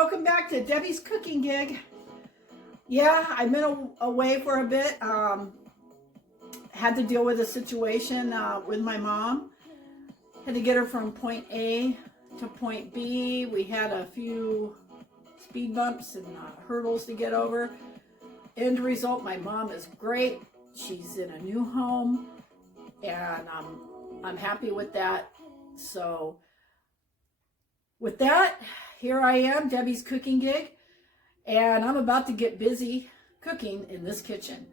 welcome back to Debbie's cooking gig. Yeah, I've been away for a bit. Had to deal with a situation with my mom. Had to get her from point A to point B. We had a few speed bumps and hurdles to get over. End result, my mom is great. She's in a new home, and I'm happy with that. So with that, here I am, Debbie's cooking gig, and I'm about to get busy cooking in this kitchen.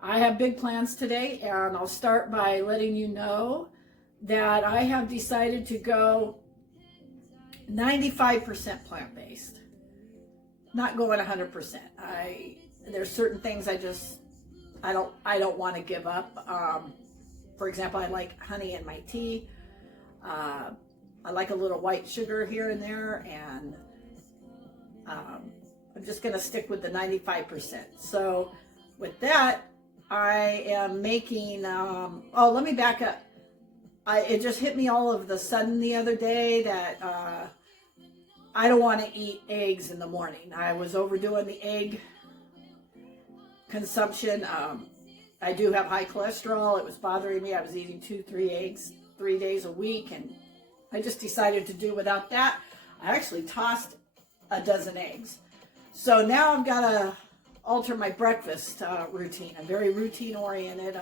I have big plans today, and I'll start by letting you know that I have decided to go 95% plant-based. Not going 100%. There's certain things I don't want to give up. For example, I like honey in my tea. I like a little white sugar here and there, and I'm just going to stick with the 95%. So with that, I am making, let me back up. It just hit me all of the sudden the other day that I don't want to eat eggs in the morning. I was overdoing the egg consumption. I do have high cholesterol. It was bothering me. I was eating 2-3 eggs 3 days a week, and I just decided to do without that. I actually tossed a dozen eggs. So now I've got to alter my breakfast routine. I'm very routine oriented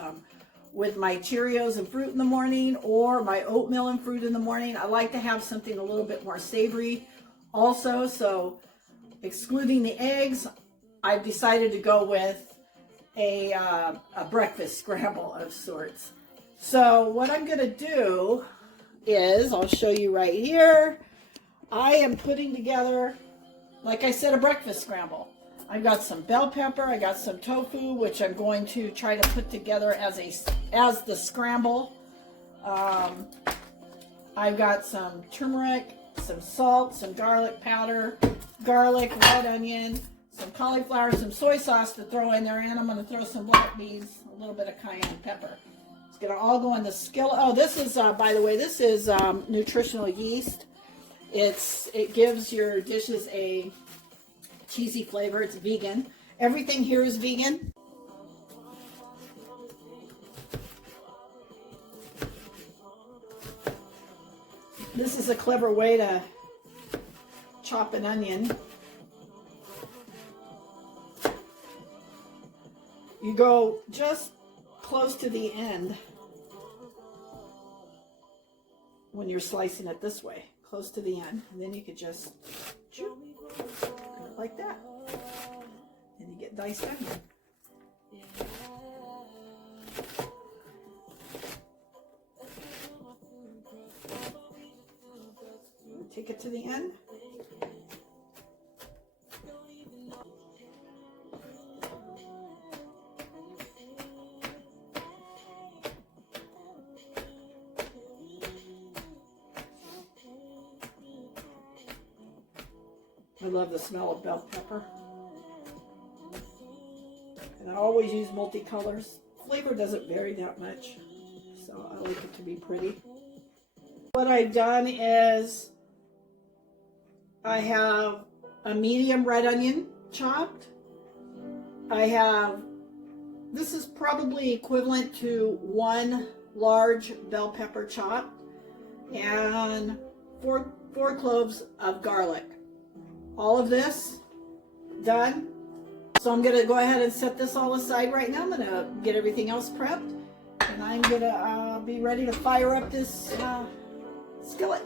with my Cheerios and fruit in the morning, or my oatmeal and fruit in the morning. I like to have something a little bit more savory also. So excluding the eggs, I've decided to go with a breakfast scramble of sorts. So what I'm going to do is, I'll show you right here, I am putting together, like I said, a breakfast scramble. I've got some bell pepper, I got some tofu, which I'm going to try to put together as the scramble. I've got some turmeric, some salt, some garlic powder, garlic, red onion, some cauliflower, some soy sauce to throw in there, and I'm going to throw some black beans, a little bit of cayenne pepper. It's going to all go in the skillet. Oh, this is, by the way, this is nutritional yeast. It gives your dishes a cheesy flavor. It's vegan. Everything here is vegan. This is a clever way to chop an onion. You go just close to the end when you're slicing it this way, close to the end, and then you could just chew like that, and you get diced onion. Take it to the end. I love the smell of bell pepper. And I always use multicolors. Flavor doesn't vary that much, so I like it to be pretty. What I've done is I have a medium red onion chopped. This is probably equivalent to 1 large bell pepper chopped, and 4 cloves of garlic. All of this done. So I'm going to go ahead and set this all aside right now. I'm going to get everything else prepped, and I'm going to be ready to fire up this skillet.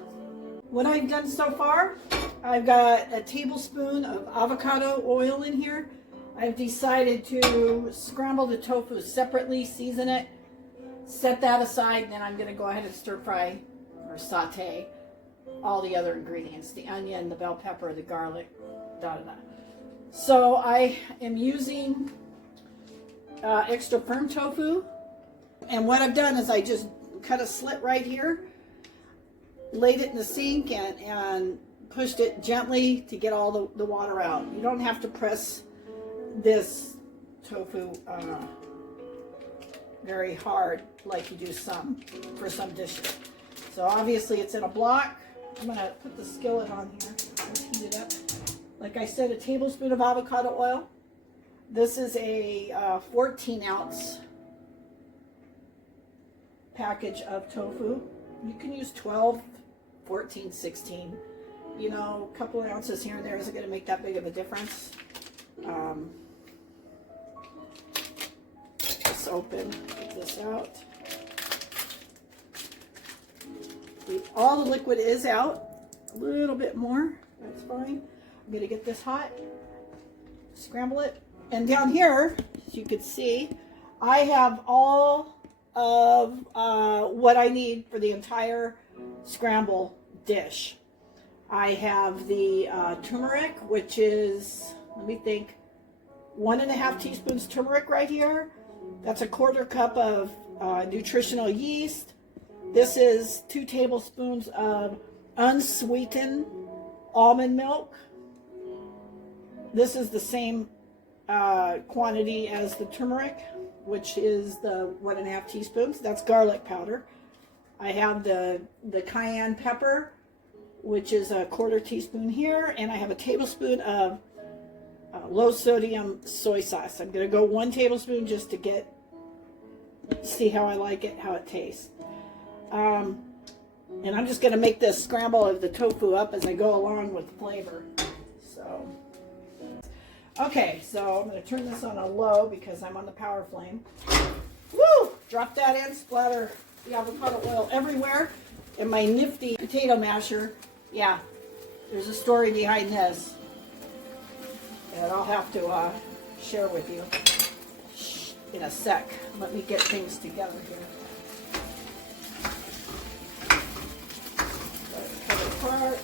What I've done so far, I've got a tablespoon of avocado oil in here. I've decided to scramble the tofu separately, season it, set that aside, and then I'm going to go ahead and stir fry or saute all the other ingredients, the onion, the bell pepper, the garlic, So I am using extra firm tofu, and what I've done is I just cut a slit right here, laid it in the sink, and pushed it gently to get all the water out. You don't have to press this tofu very hard like you do for some dishes. So obviously it's in a block. I'm going to put the skillet on here and heat it up like I said, a tablespoon of avocado oil. This is a 14-ounce package of tofu. You can use 12, 14, 16. You know, a couple of ounces here and there isn't going to make that big of a difference. This open, get this out. All the liquid is out. A little bit more, that's fine. I'm going to get this hot, scramble it. And down here, as you can see, I have all of what I need for the entire scramble dish. I have the turmeric, which is, let me think, 1.5 teaspoons turmeric right here. That's a 1/4 cup of nutritional yeast. This is 2 tablespoons of unsweetened almond milk. This is the same quantity as the turmeric, which is the 1.5 teaspoons. That's garlic powder. I have the cayenne pepper, which is a 1/4 teaspoon here, and I have a tablespoon of low sodium soy sauce. I'm going to go 1 tablespoon just to see how I like it, how it tastes. And I'm just going to make this scramble of the tofu up as I go along with the flavor. So, okay, so I'm going to turn this on a low because I'm on the power flame. Woo! Drop that in, splatter the avocado oil everywhere. And my nifty potato masher, yeah, there's a story behind this that I'll have to share with you in a sec. Let me get things together here. Cut it apart.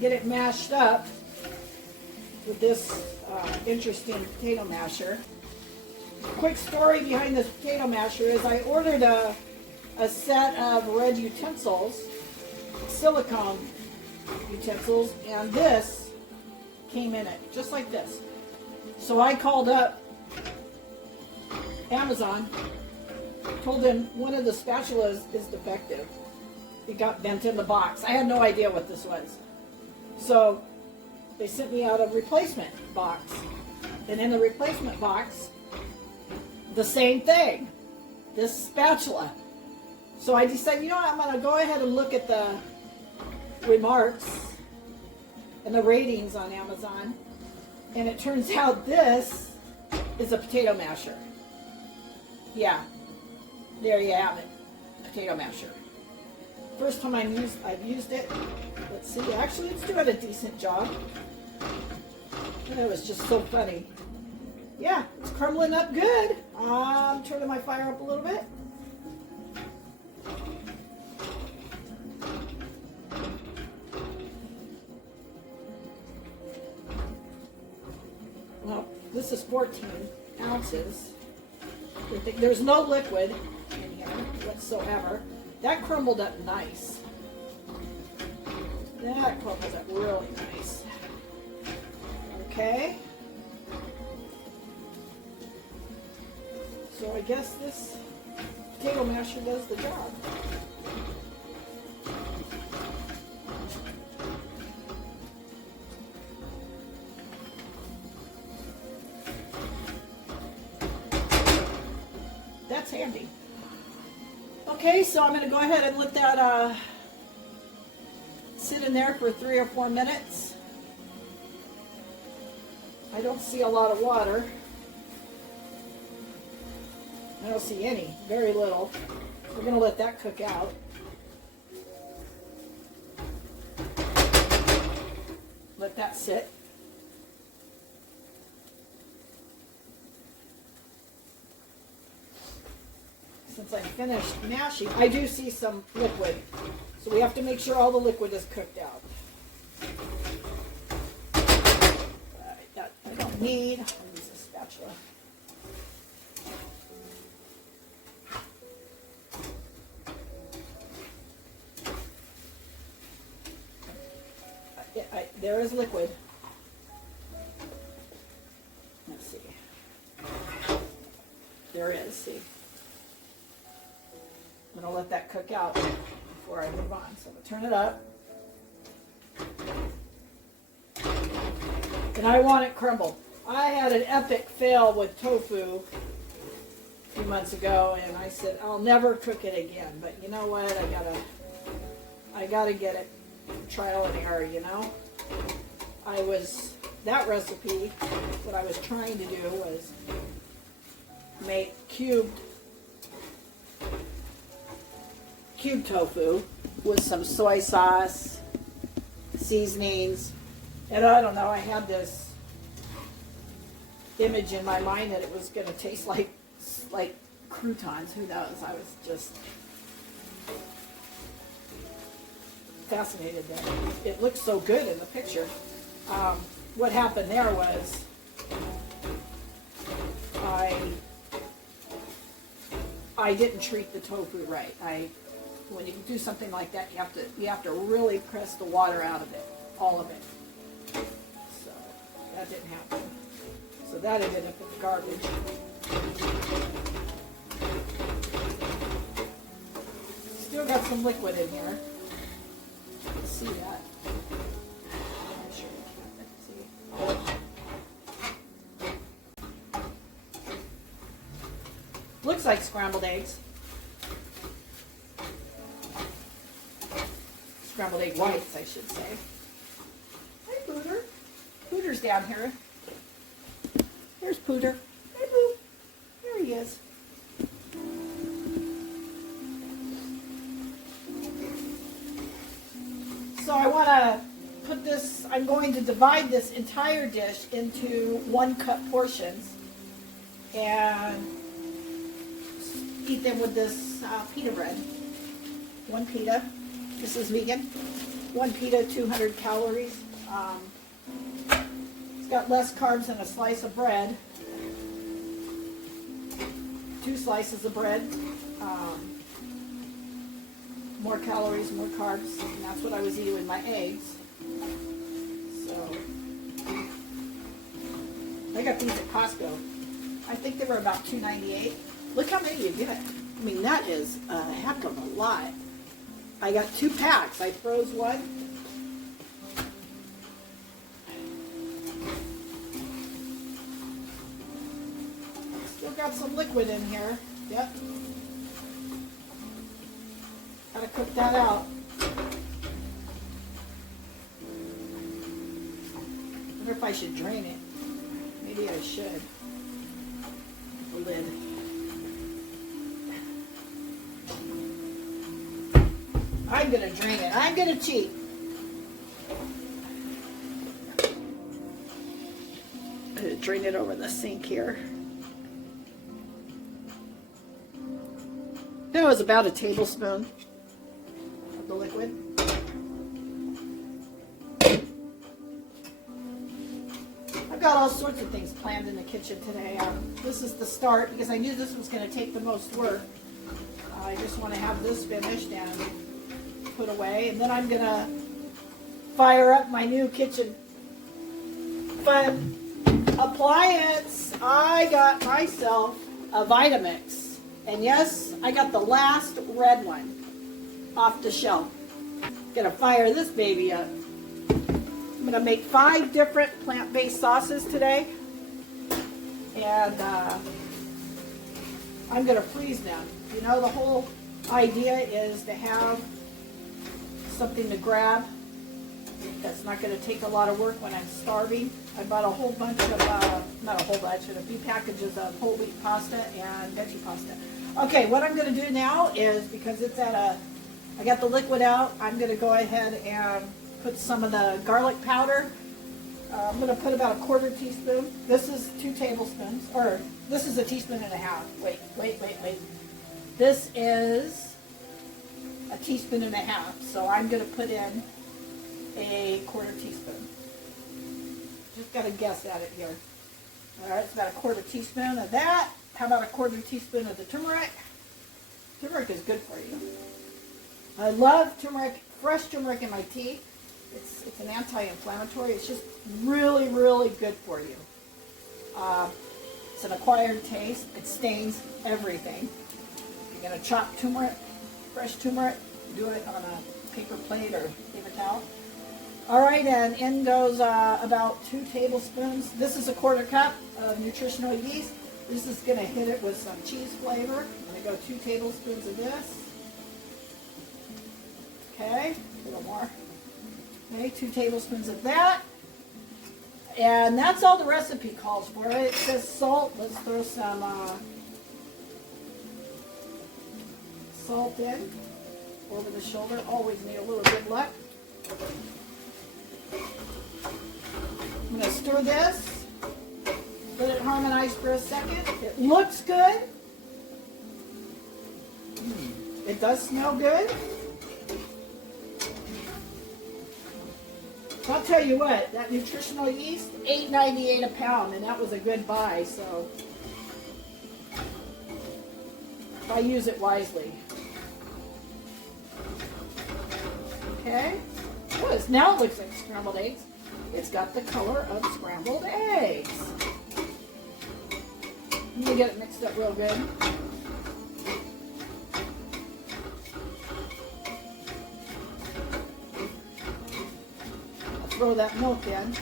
Get it mashed up with this interesting potato masher. Quick story behind this potato masher is I ordered a set of red utensils, silicone utensils, and this came in it, just like this. So I called up Amazon, told them one of the spatulas is defective. It got bent in the box. I had no idea what this was. So they sent me out a replacement box. And in the replacement box, the same thing, this spatula. So I decided, you know what, I'm going to go ahead and look at the remarks and the ratings on Amazon. And it turns out this is a potato masher. Yeah, there you have it, potato masher. First time I've used it. Let's see, actually it's doing a decent job. And it was just so funny. Yeah, it's crumbling up good. I'm turning my fire up a little bit. Well, this is 14 ounces. There's no liquid in here whatsoever. That crumbled up nice. That crumbled up really nice. Okay. So I guess this potato masher does the job. That's handy. Okay, so I'm going to go ahead and let that sit in there for 3 or 4 minutes. I don't see a lot of water. I don't see any, very little. We're going to let that cook out. Let that sit. Since I finished mashing, I do see some liquid. So we have to make sure all the liquid is cooked out. Alright, that I don't need. I'll use a spatula. There is liquid. Let's see. there is, see. I'm going to let that cook out before I move on. So I'm going to turn it up. And I want it crumbled. I had an epic fail with tofu a few months ago, and I said, I'll never cook it again. But you know what? I gotta get it trial and error, you know? That recipe, what I was trying to do was make cubed tofu with some soy sauce, seasonings, and I don't know, I had this image in my mind that it was going to taste like croutons. Who knows? I was just fascinated that it looked so good in the picture. What happened there was I didn't treat the tofu right. When you do something like that, you have to really press the water out of it, all of it. So that didn't happen. So that ended up in the garbage. Still got some liquid in here. Let's see that. I'm sure you can see. Looks like scrambled eggs. Scrambled egg whites, I should say. Hi, Pooter. Pooter's down here. There's Pooter. Hi, Pooh. There he is. So I want to put this, I'm going to divide this entire dish into 1 cup portions and eat them with this pita bread. 1 pita. This is vegan. 1 pita, 200 calories. It's got less carbs than a slice of bread. 2 slices of bread. More calories, more carbs, and that's what I was eating with my eggs. So, I got these at Costco. I think they were about $2.98. Look how many you get. I mean, that is a heck of a lot. I got 2 packs. I froze 1. Still got some liquid in here. Yep. Gotta cook that out. Wonder if I should drain it. Maybe I should. The lid. I'm gonna drain it. I'm gonna cheat. I'm gonna drain it over the sink here. That was about a tablespoon of the liquid. I've got all sorts of things planned in the kitchen today. This is the start because I knew this was going to take the most work. I just want to have this finished and put away, and then I'm going to fire up my new kitchen fun appliance. I got myself a Vitamix. And yes, I got the last red one off the shelf. Gonna fire this baby up. I'm gonna make 5 different plant-based sauces today. And I'm gonna freeze them. You know, the whole idea is to have something to grab that's not gonna take a lot of work when I'm starving. I bought a whole bunch of, not a whole bunch, but a few packages of whole wheat pasta and veggie pasta. Okay, what I'm going to do now is, because it's I got the liquid out, I'm going to go ahead and put some of the garlic powder. I'm going to put about a 1/4 teaspoon. This is 2 tablespoons, or this is a teaspoon and a half. Wait. This is a teaspoon and a half, so I'm going to put in a 1/4 teaspoon. Just got to guess at it here. All right, it's about a 1/4 teaspoon of that. How about a 1/4 teaspoon of the turmeric? Turmeric is good for you. I love turmeric, fresh turmeric in my tea. It's an anti-inflammatory. It's just really, really good for you. It's an acquired taste. It stains everything. You're going to chop turmeric, fresh turmeric, do it on a paper plate or paper towel. All right, and in goes about 2 tablespoons. This is a 1/4 cup of nutritional yeast. This is going to hit it with some cheese flavor. I'm going to go 2 tablespoons of this. Okay, a little more. Okay, 2 tablespoons of that. And that's all the recipe calls for. It says salt. Let's throw some salt in over the shoulder. Always need a little good luck. I'm going to stir this. Let it harmonize for a second. It looks good. It does smell good. I'll tell you what, that nutritional yeast, $8.98 a pound, and that was a good buy, so I use it wisely. Okay, now it looks like scrambled eggs. It's got the color of scrambled eggs. Let me get it mixed up real good. Throw that milk in.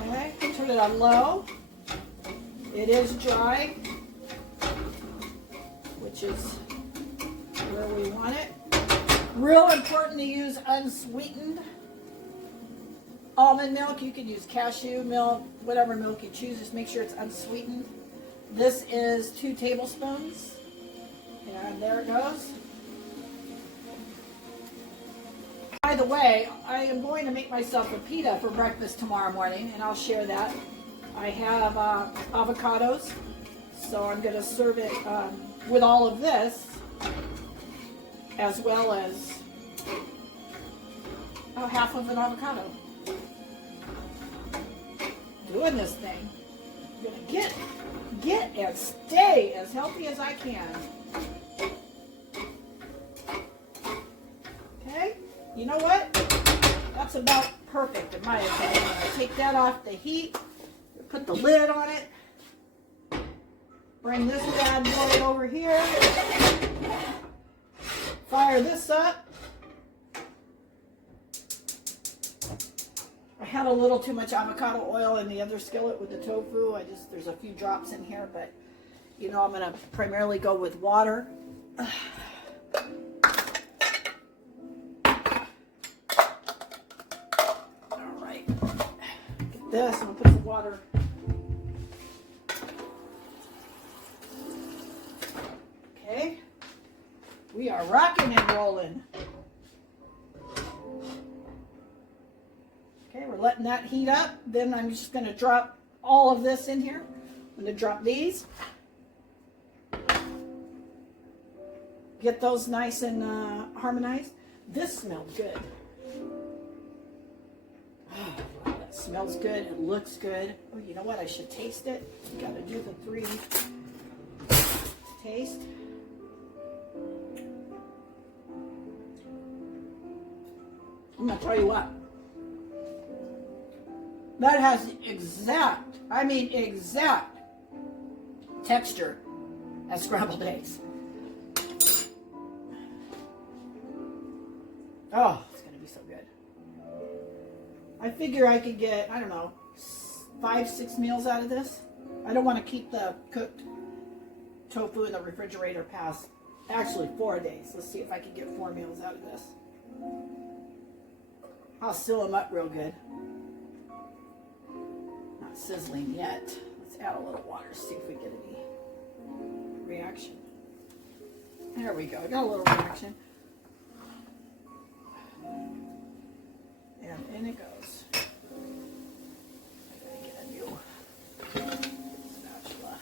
Okay, turn it on low. It is dry, which is where we want it. Real important to use unsweetened almond milk. You can use cashew milk, whatever milk you choose. Just make sure it's unsweetened. This is 2 tablespoons. And there it goes. By the way, I am going to make myself a pita for breakfast tomorrow morning, and I'll share that. I have avocados, so I'm going to serve it with all of this, as well as half of an avocado. Doing this thing. I'm gonna get and stay as healthy as I can. Okay, you know what? That's about perfect in my opinion. I'm gonna take that off the heat, put the lid on it, bring this bad boy over here, fire this up. I had a little too much avocado oil in the other skillet with the tofu. There's a few drops in here, but you know, I'm going to primarily go with water. All right. Get this. I'm going to put some water. Okay. We are rocking and rolling. Okay, we're letting that heat up. Then I'm just going to drop all of this in here. I'm going to drop these. Get those nice and harmonized. This smells good. Oh, wow, that smells good. It looks good. Oh, you know what? I should taste it. You got to do the 3 taste. I'm going to tell you what. That has exact texture as scrambled eggs. Oh, it's going to be so good. I figure I could get, I don't know, 5-6 meals out of this. I don't want to keep the cooked tofu in the refrigerator past, actually 4 days. Let's see if I can get 4 meals out of this. I'll seal them up real good. Not sizzling yet. Let's add a little water, see if we get any reaction. There we go. I got a little reaction. And in it goes. I gotta get a new spatula.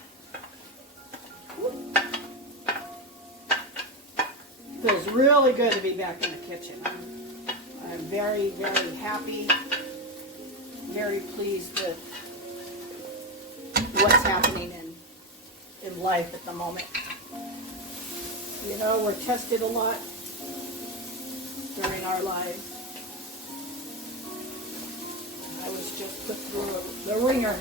Whoop. Feels really good to be back in the kitchen. I'm very, very happy, very pleased with what's happening in in life at the moment. You know, we're tested a lot during our lives. I was just put through the ringer.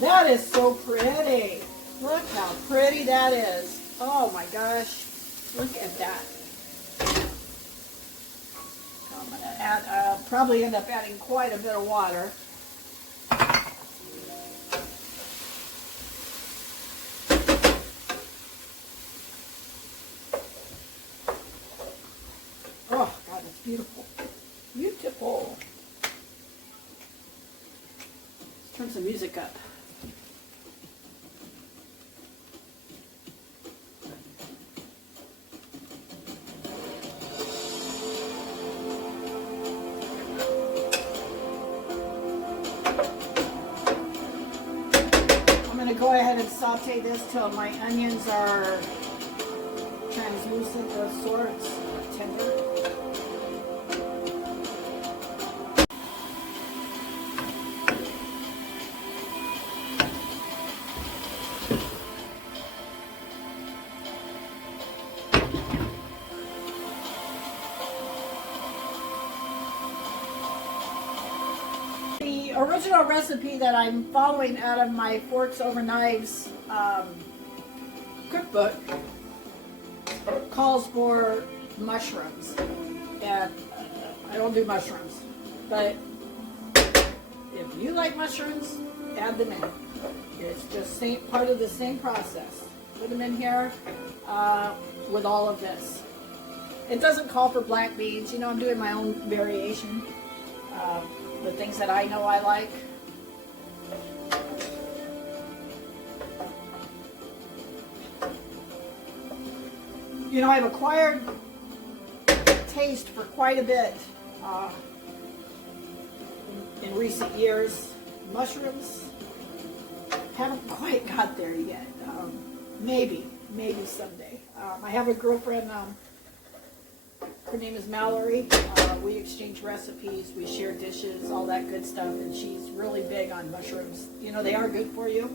That is so pretty. Look how pretty that is. Oh my gosh. Look at that. I'm going to add, probably end up adding quite a bit of water. Oh God, it's beautiful. Beautiful. Let's turn some music up. Go ahead and saute this till my onions are translucent of sorts, tender. The original recipe that I'm following out of my Forks Over Knives cookbook calls for mushrooms, and I don't do mushrooms, but if you like mushrooms, add them in. It's just part of the same process. Put them in here with all of this. It doesn't call for black beans. You know, I'm doing my own variation. The things that I know I like. You know, I've acquired taste for quite a bit in recent years. Mushrooms haven't quite got there yet. Maybe someday. I have a girlfriend, her name is Mallory. We exchange recipes, we share dishes, all that good stuff, and she's really big on mushrooms. You know, they are good for you.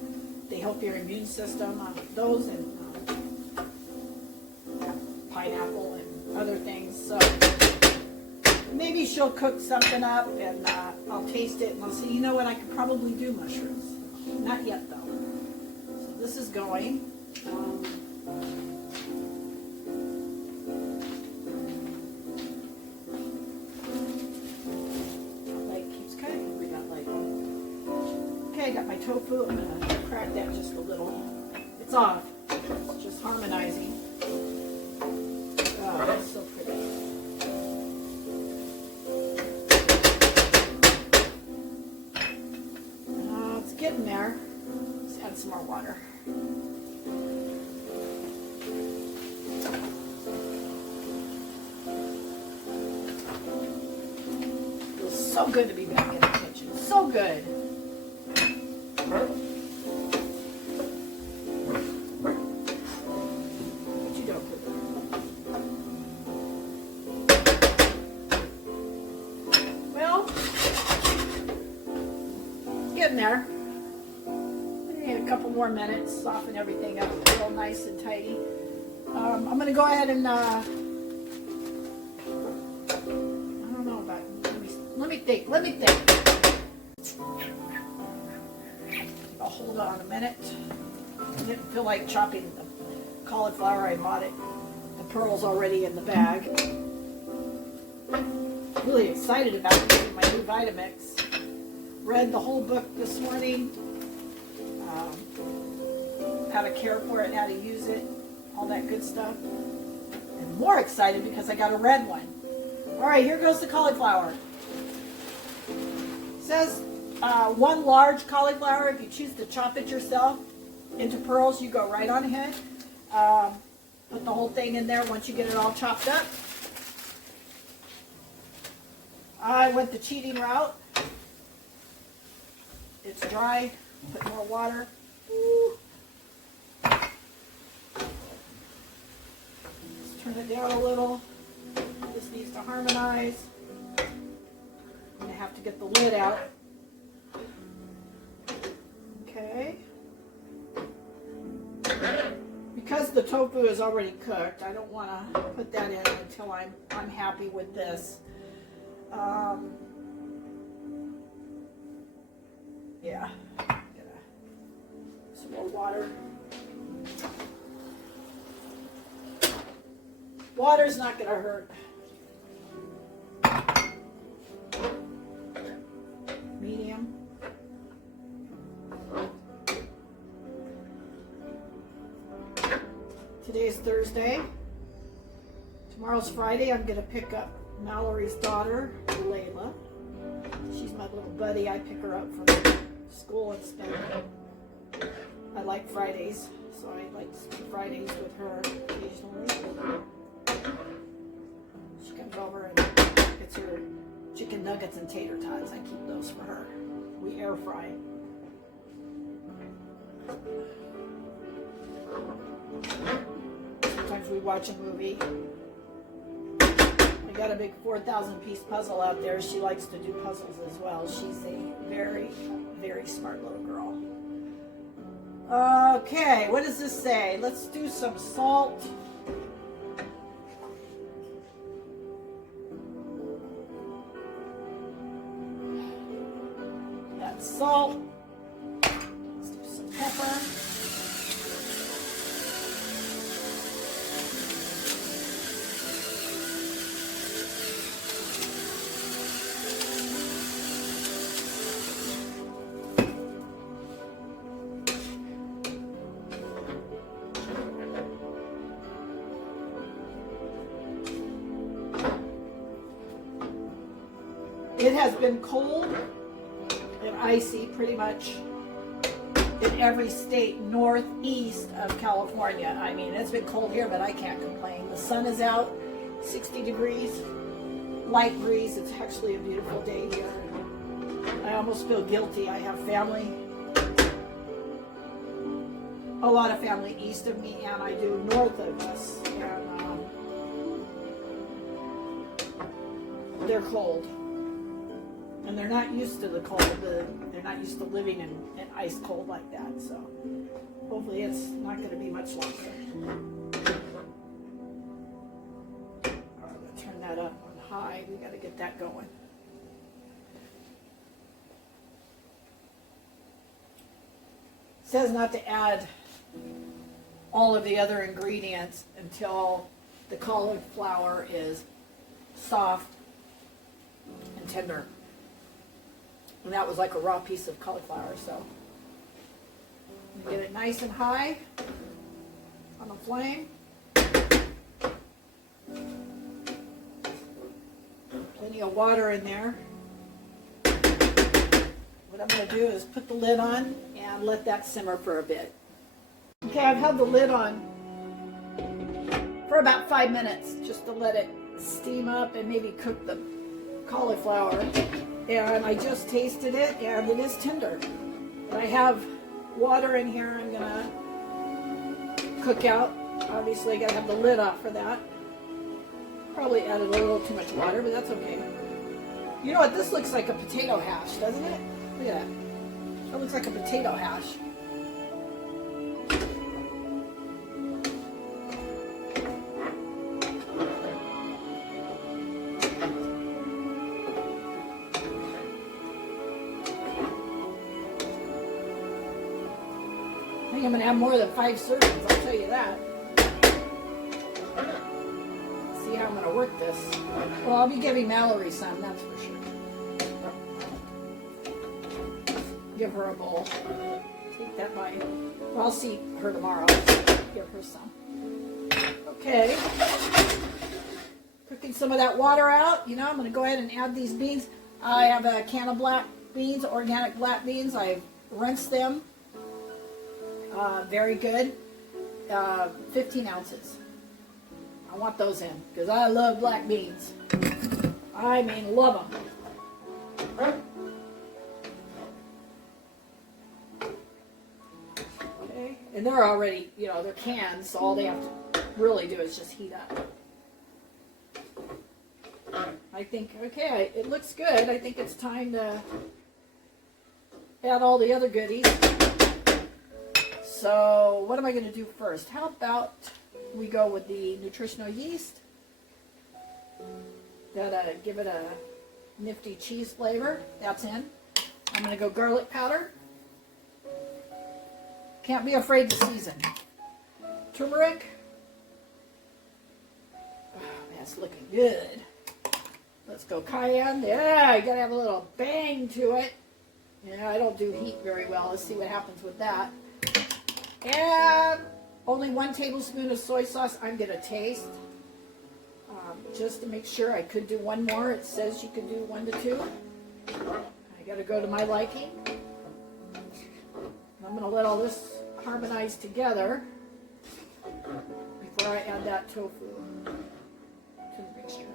They help your immune system. Those and pineapple and other things. So maybe she'll cook something up and I'll taste it and I'll say, you know what, I could probably do mushrooms. Not yet though. So this is going. I got my tofu. I'm going to crack that just a little. It's off. It's just harmonizing. Oh, that's so pretty. It's getting there. Let's add some more water. Feels so good to be back in the kitchen. So good. Getting there. I need a couple more minutes, soften everything up real nice and tidy. I'm going to go ahead and I don't know about, let me think. I'll hold on a minute. I didn't feel like chopping the cauliflower. I bought it. The pearls already in the bag. Really excited about using my new Vitamix. Read the whole book this morning, how to care for it, how to use it, all that good stuff. And more excited because I got a red one. All right, here goes the cauliflower. It says one large cauliflower. If you choose to chop it yourself into pearls, you go right on ahead. Put the whole thing in there once you get it all chopped up. I went the cheating route. It's dry. Put more water. Ooh. Let's turn it down a little. This needs to harmonize. I'm going to have to get the lid out. Okay. Because the tofu is already cooked, I don't want to put that in until I'm happy with this. Yeah. Some more water. Water's not going to hurt. Medium. Today's Thursday. Tomorrow's Friday. I'm going to pick up Mallory's daughter, Layla. She's my little buddy. I pick her up from school and spend. I like Fridays, so I like to spend Fridays with her occasionally. She comes over and gets her chicken nuggets and tater tots. I keep those for her. We air fry. Sometimes we watch a movie. I got a big 4,000-piece puzzle out there. She likes to do puzzles as well. She's a very, very smart little girl. Okay, what does this say? Let's do some salt. That's salt. Let's do some pepper. It has been cold and icy pretty much in every state northeast of California. I mean, it's been cold here, but I can't complain. The sun is out, 60 degrees, light breeze. It's actually a beautiful day here. I almost feel guilty. I have family, a lot of family east of me, and I do north of us. And they're cold. And they're not used to the cold. They're not used to living in ice cold like that. So hopefully it's not going to be much longer. I'm going to turn that up on high. We got to get that going. It says not to add all of the other ingredients until the cauliflower is soft and tender. And that was like a raw piece of cauliflower, so get it nice and high on the flame. Plenty of water in there. What I'm going to do is put the lid on and let that simmer for a bit. Okay, I've held the lid on for about 5 minutes just to let it steam up and maybe cook the cauliflower. And I just tasted it, and it is tender. But I have water in here I'm gonna cook out. Obviously, I gotta have the lid off for that. Probably added a little too much water, but that's okay. You know what? This looks like a potato hash, doesn't it? Look at that. That looks like a potato hash. I'm going to have more than 5 servings, I'll tell you that. See how I'm going to work this. Well, I'll be giving Mallory some, that's for sure. Give her a bowl. Take that bite. Well, I'll see her tomorrow. Give her some. Okay. Cooking some of that water out. You know, I'm going to go ahead and add these beans. I have a can of black beans, organic black beans. I've rinsed them. Very good. 15 ounces. I want those in because I love black beans. I mean, love them. Okay, and they're already, you know, they're canned, so all they have to really do is just heat up. I think, okay, it looks good. I think it's time to add all the other goodies. So what am I going to do first? How about we go with the nutritional yeast? Gotta give it a nifty cheese flavor. That's in. I'm going to go garlic powder. Can't be afraid to season. Turmeric. Oh, that's looking good. Let's go cayenne. Yeah, you gotta have a little bang to it. Yeah, I don't do heat very well. Let's see what happens with that. And only 1 tablespoon of soy sauce. I'm gonna taste just to make sure. I could do 1 more. It says you can do 1 to 2. I gotta go to my liking. I'm gonna let all this harmonize together before I add that tofu to the mixture.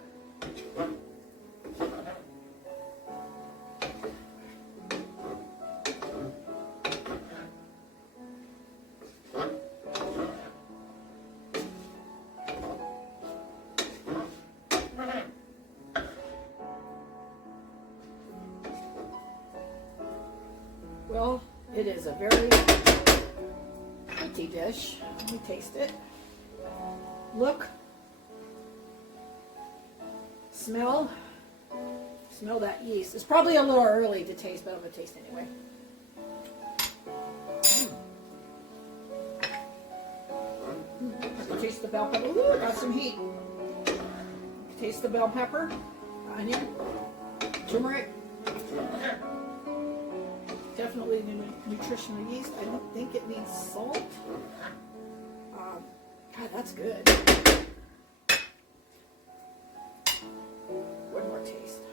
Well, it is a very pretty dish. Let me taste it. Look. Smell. Smell that yeast. It's probably a little early to taste, but I'm going to taste anyway. I can taste the bell pepper. Ooh, got some heat. Taste the bell pepper, onion, turmeric. Definitely nutritional yeast. I don't think it needs salt. God, that's good. One more taste.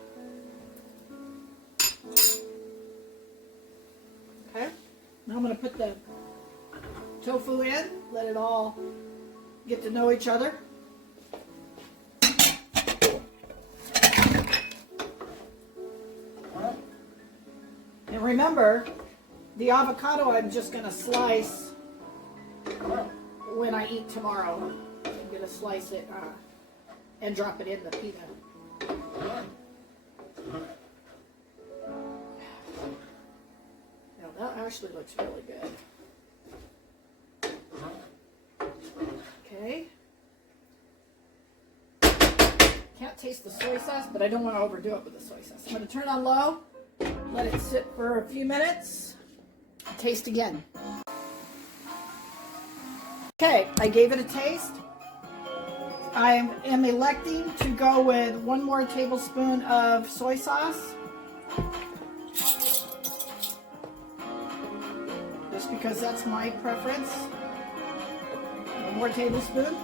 Okay. Now I'm going to put the tofu in. Let it all get to know each other. And remember, the avocado I'm just going to slice when I eat tomorrow. I'm going to slice it and drop it in the pita. Now that actually looks really good. Okay. Can't taste the soy sauce, but I don't want to overdo it with the soy sauce. I'm going to turn on low. Let it sit for a few minutes. Taste again. Okay, I gave it a taste. I am electing to go with 1 more tablespoon of soy sauce. Just because that's my preference. 1 more tablespoon.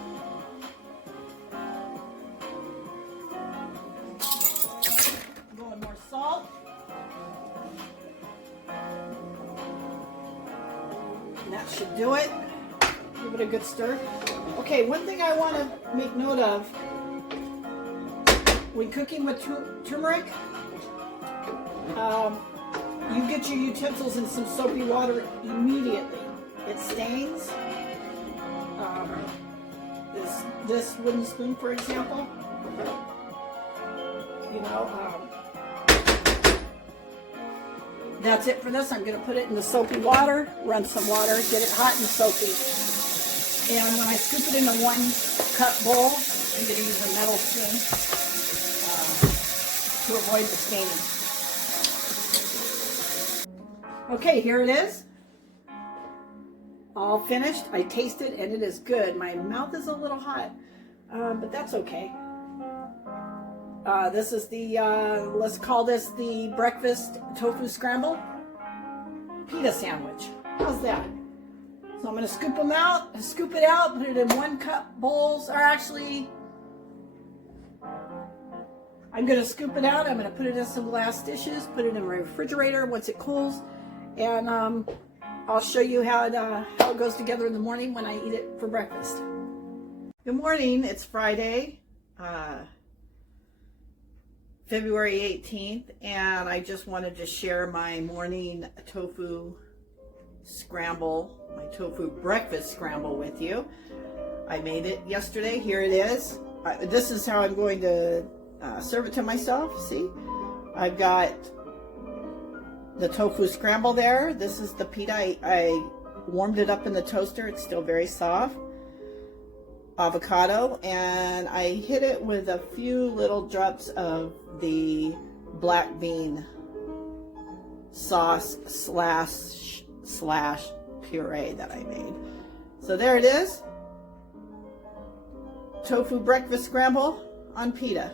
Going more salt. And that should do it. Give it a good stir. Okay, one thing I want to make note of when cooking with turmeric, you get your utensils in some soapy water immediately. It stains. This wooden spoon, for example, you know, that's it for this. I'm going to put it in the soapy water, run some water, get it hot and soapy. And when I scoop it in a 1-cup bowl, I'm going to use a metal spoon to avoid the staining. Okay, here it is. All finished. I tasted and it is good. My mouth is a little hot, but that's okay. This is the, let's call this the breakfast tofu scramble pita sandwich. How's that? So I'm going to scoop it out, put it in 1-cup bowls, or actually, I'm going to scoop it out, I'm going to put it in some glass dishes, put it in my refrigerator once it cools, and I'll show you how it goes together in the morning when I eat it for breakfast. Good morning, it's Friday, February 18th, and I just wanted to share my morning tofu scramble, my tofu breakfast scramble with you. I made it yesterday. Here it is. This is how I'm going to serve it to myself. See, I've got the tofu scramble there. This is the pita. I warmed it up in the toaster. It's still very soft. Avocado, and I hit it with a few little drops of the black bean sauce slash puree that I made. So there it is. Tofu breakfast scramble on pita.